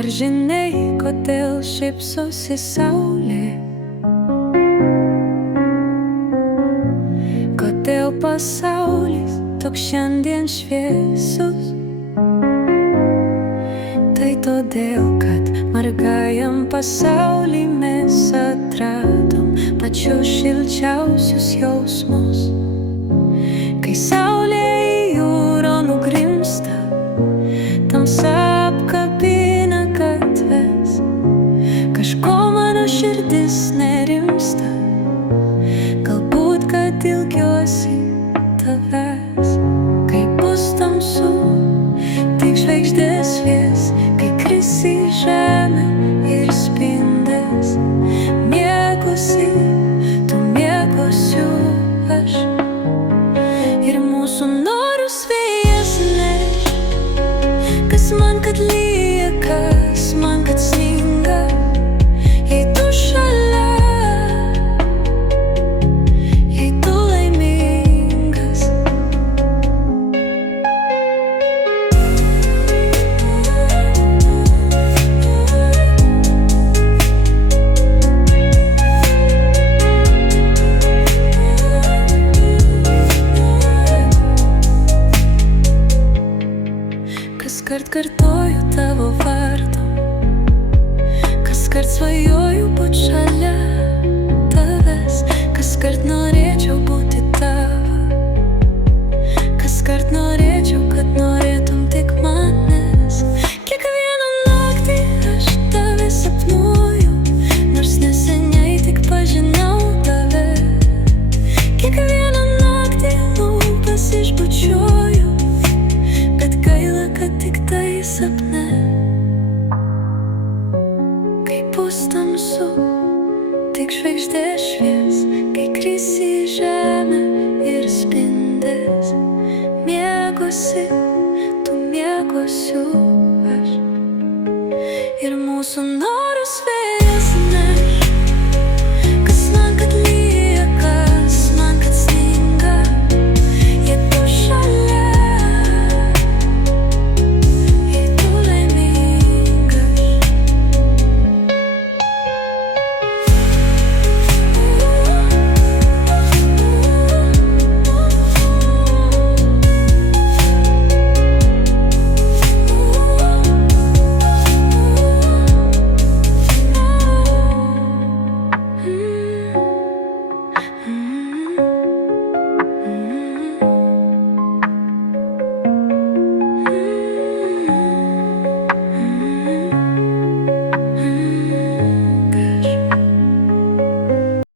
Ar žinai, kodėl šypsosi saulė? Kodėl pasaulis toks šiandien šviesus? Tai todėl, kad margajam pasauly mes atradom pačius šilčiausius jausmus. Kai saulė į jūrą nugrimsta, tamsa apkabina gatves, kažko mano širdis nerimsta, galbūt, kad ilgiuosi tavęs. Kai bus tamsu, tik žvaigždės švies, kai kris į žemę ir spindės. Miegosiu, tu miegosiu aš, ir mūsų norus vėjas neš. Kas man, kad lyja, kas man, kad sninga, jei tu šalia, jei tu laimingas. Kaskart kartoju tavo vardą, kaskart svajoju būt šalia tavęs, kaskart norėčiau būti tava, kaskart norėčiau, kad norėtum tik manęs. Kiekvieną naktį aš tave sapnuoju, nors neseniai tik pažinau tave. Kiekvieną naktį lūpas išbučiuoju, bet gaila, kad tik tai sapne. Kai bus tamsu, tik žvaigždės švies, kai kris į žemę ir spindės. Miegosi, tu miegosiu aš, ir mūsų